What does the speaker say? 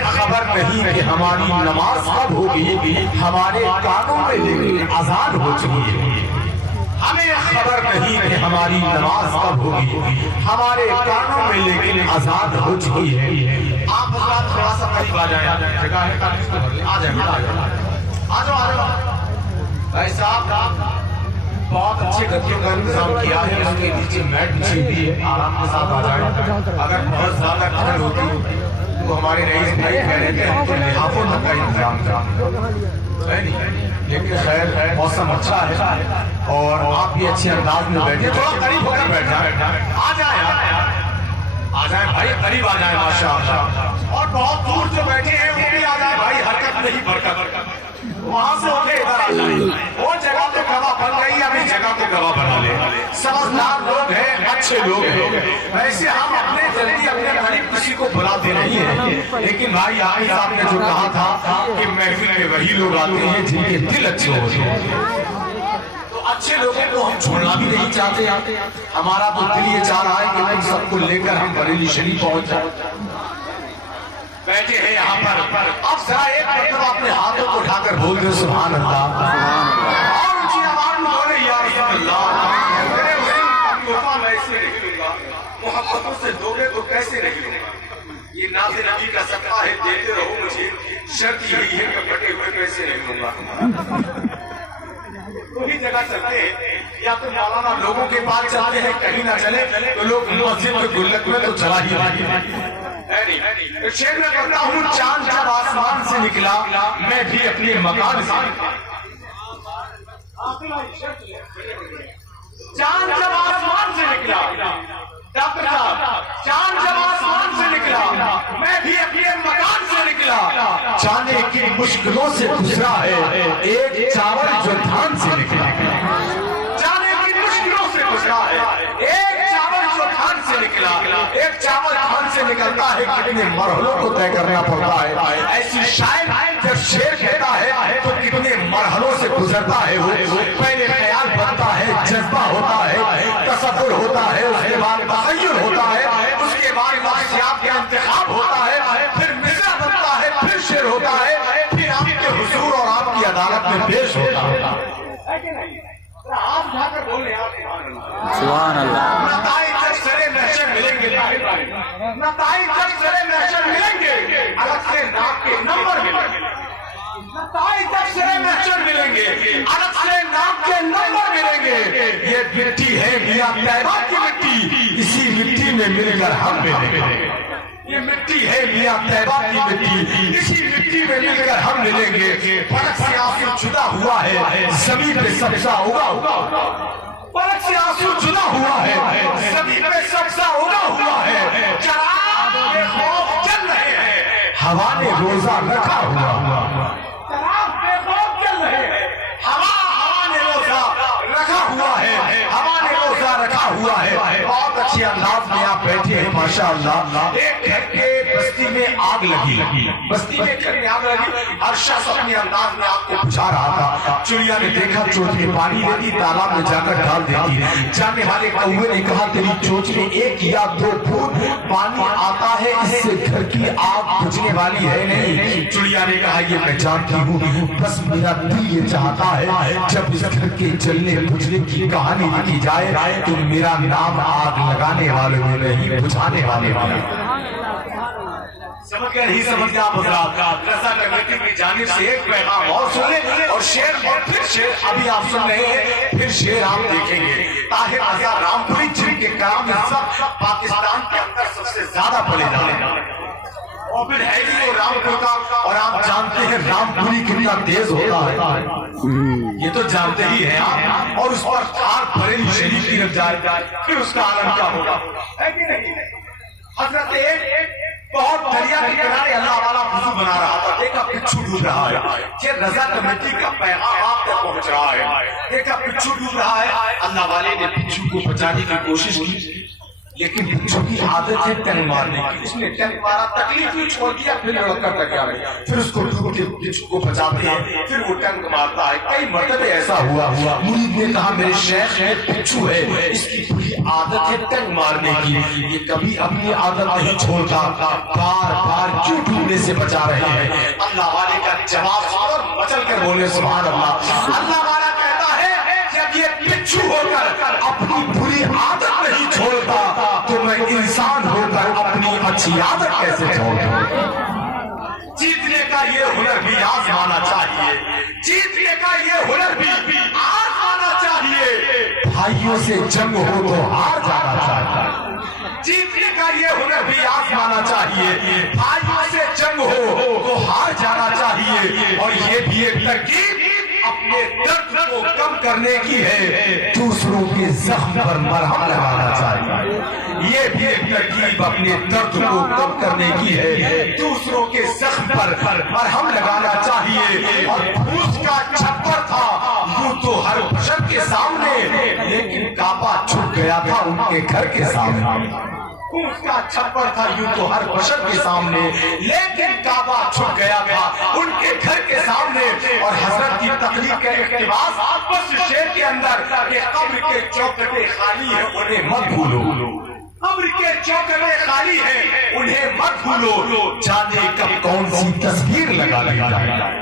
خبر نہیں کہ ہماری نماز کب ہوگی، ہمارے کانوں میں لیکن اذان ہو چکی ہے۔ ہمیں خبر نہیں کہ ہماری نماز کب ہوگی، ہمارے کانوں میں لیکن اذان ہو چکی ہے۔ آپ حضرات تھوڑا سا قریب آ جائیں، جگہ ہے کافی تو بھر لیں، آ جائیں آ جاؤ۔ بھائی صاحب بہت اچھے گدیوں کا انتظام کیا ہے، اس کے نیچے میٹ بچھی ہوئی ہے، آرام کے ساتھ آ جائیں۔ اگر بہت زیادہ ٹھنڈ ہوتی تو ہمارے رئیس بھائی کہہ رہے تھے ہم تو لحافوں تک کا انتظام ہے نہیں، لیکن خیر موسم اچھا ہے اور آپ بھی اچھے انداز میں بیٹھے، تھوڑا قریب ہو کر بیٹھ جائیں، آ جائیں بھائی، قریب آ جائیں ماشاءاللہ۔ اور بہت دور جو بیٹھے ہیں وہ بھی آ جائیں بھائی، حرکت نہیں برکت، وہاں سے اٹھے ادھر آ جائیں۔ وہ جگہ تو گواہ بن گئی ہے، ابھی جگہ کو گواہ بنا لے۔ سمجھدار لوگ ہیں، اچھے لوگ ہیں، ویسے ہم اپنے جلدی اپنے قریب کسی کو بلاتے نہیں ہیں، لیکن بھائی آئی صاحب نے جو کہا تھا کہ محفل میں وہی لوگ آتے ہیں جن کے دل اچھے ہوتے ہیں، تو اچھے لوگوں کو ہم چھوڑنا بھی نہیں چاہتے۔ ہمارا تو دل یہ چاہ رہا ہے کہ تم سب کو لے کر ہم بریلی شریف پہنچ جائیں۔ بیٹھے ہیں یہاں پر، اب ذرا ایک مرتبہ اپنے ہاتھوں کو اٹھا کر بول دیں سبحان اللہ، اور اونچی آواز میں بولے یا رسول اللہ۔ میرے حسین تحفہ میں ایسے نہیں لوں گا، محبتوں سے دو گے تو کیسے نہیں لوں گا، یہ ناز نبی کا صدقہ ہے، دیتے رہو مجھے، شرط یہی ہے کہ بٹے ہوئے پیسے نہیں لوں گا۔ وہی جگہ چلتے ہیں، یا تو مولانا لوگوں کے پاس چلتے ہیں، کہیں نہ چلے تو لوگ مسجد کے گلک میں تو چلا ہی نہیں۔ شیر میں کرتا ہوں چاند جب آسمان سے نکلا میں بھی اپنے مکان سے، چاند جب آسمان سے نکلا، ڈاکٹر صاحب چاند جب آسمان سے نکلا میں بھی اپنے مکان سے نکلا، جانے کی مشکلوں سے گزرا ہے ایک چاول جو دھان سے نکلا، جانے کی مشکلوں سے گزرا ہے ایک چاول جو دھان سے نکلا، ایک چاول دھان سے نکلتا ہے کتنے مرحلوں کو طے کرنا پڑتا ہے، ایسی شاید جب شیر کہتا ہے تو کتنے مرحلوں سے گزرتا ہے وہ، پہلے خیال بنتا ہے، جذبہ ہوتا ہے، تصور ہوتا ہے، اس کے بعد تخیل ہوتا ہے، اس کے بعد واقعات کا انتخاب ہوتا ہے، پھر مزاح بنتا ہے، پھر شعر ہوتا ہے، پھر آپ کے حضور اور آپ کی عدالت میں پیش ہوتا ہے۔ آپ جا کر بولیں سبحان اللہ، نتائج جب سرے محشر ملیں گے، نتائج جب سرے محشر ملیں گے، الگ سے نام کے نمبر ملیں گے، نتائج جب سرے محشر ملیں گے، الگ سے نام کے نمبر ملیں گے، یہ مٹی ہے میاں طیبہ کی مٹی، اسی مٹی میں مل کر ہم ملیں گے، یہ مٹی ہے میاں طیبہ کی مٹی، اسی مٹی میں مل کر ہم ملیں گے، فلک سے آنسو جدا ہوا ہے زمین پہ سبزہ ہوگا، فلک سے آنسو جدا ہوا ہے زمین پہ سبزہ ہوا ہے، چراغ بے خوف چل رہے ہیں ہوا نے روزہ رکھا ہوا، چراغ بے خوف چل رہے ہیں ہوا نے روزہ رکھا ہوا ہے، ہوا نے روزہ رکھا ہوا ہے۔ بہت اچھے انداز میں آپ بیٹھے ہیں ماشاءاللہ، ایک گھر کے بستی میں آگ لگی، بستی میں گھر میں آگ لگی، ہر شخص اپنے انداز میں آگ کو بجھا رہا تھا، چڑیا نے دیکھا چوچ میں پانی لیتی تالاب میں جا کر ڈال دیتی، جانے والے کوے نے کہا تیری چوچ میں ایک یا دو بوند پانی آتا ہے، اس سے گھر کی آگ بجھنے والی ہے نہیں، چڑیا نے کہا یہ میں جانتی ہوں، بس میرا دل یہ چاہتا ہے جب اس گھر کے جلنے بجھنے کی کہانی لکھی جائے تو میرا نام آگ لگانے والوں میں نہیں بجھانے والے میں۔ سمجھ گئے نہیں سمجھ گئے آپ حضرات؟ رضا کمیٹی کی جانب سے ایک پیغام اور سنیں اور شعر اور پھر شعر ابھی آپ سن رہے ہیں، پھر شعر آپ دیکھیں گے۔ طاہر رضا رامپوری جن کے کلام پاکستان کے اندر سب سے زیادہ پڑھے جاتے ہیں، اور پھر ہے ہی وہ رامپور کا، اور آپ جانتے ہیں رامپوری کتنا تیز ہوتا ہے، یہ تو جانتے ہی ہیں آپ، اور اس پر تھار بریلی شریف کی رکھ جائے پھر اس کا عالم کیا ہوگا، ہے کہ نہیں؟ حضرت ایک بہت دریا کے کنارے اللہ والا وضو بنا رہا تھا، دیکھا بچھو ڈوب رہا ہے، یہ رضا کمیٹی کا پیغام آپ تک پہنچ رہا ہے، دیکھا بچھو ڈوب رہا ہے، اللہ والے نے بچھو کو بچانے کی کوشش کی لیکن بچوں کی عادت ہے ٹنگ مارنے کی. اس نے ٹنگ مارا, تکلیف بھی چھوڑ دیا, پھر لڑکا تک آ گیا, پھر اس کو ڈھونڈ کے بچوں کو بچاتے ہیں, پھر وہ ٹنگ مارتا ہے. کئی مرتبہ ایسا ہوا. مرید نے کہا میرے شیخ ہے بچوں ہے, اس کی بری عادت ہے ٹنگ مارنے کی, یہ کبھی اپنی عادت نہیں چھوڑتا, بار بار کیوں ڈھونڈنے سے بچا رہے ہیں؟ اللہ والے کا جواب اور مچل کر بولے سبحان اللہ. اللہ والا کہتا ہے جب یہ بچھو ہو کر اپنی بری عادت نہیں چھوڑتا تو میں انسان ہو کر اپنی اچھی عادت کیسے چھوڑوں؟ جیتنے کا یہ ہنر بھی آزمانا چاہیے, جیتنے کا یہ ہنر بھی آزمانا چاہیے. بھائیوں سے جنگ ہو تو ہار جانا چاہیے, جیتنے کا یہ ہنر بھی آزمانا چاہیے. بھائیوں سے جنگ ہو تو ہار جانا چاہیے. اور یہ بھی ایک ترکیب اپنے درد کو کم کرنے کی ہے, دوسروں کے زخم پر مرہم لگانا چاہیے. یہ بھی ایک ترکیب اپنے درد کو کم کرنے کی ہے, دوسروں کے زخم پر مرہم لگانا چاہیے. اور پھوس کا چھپر تھا یوں تو ہر بشر کے سامنے, لیکن کعبہ چھپ گیا تھا ان کے گھر کے سامنے. اس کا چھپر تھا یوں تو ہر بشر کے سامنے, لیکن کعبہ چھپ گیا تھا ان کے گھر کے سامنے. اور حضرت کی تقریر کا اقتباس اس شعر کے اندر کہ قبر کے چوکھٹے خالی ہیں انہیں مت بھولو, قبر کے چوکھٹے خالی ہیں انہیں مت بھولو, جانے کب کون سی تصویر لگا لی جائے.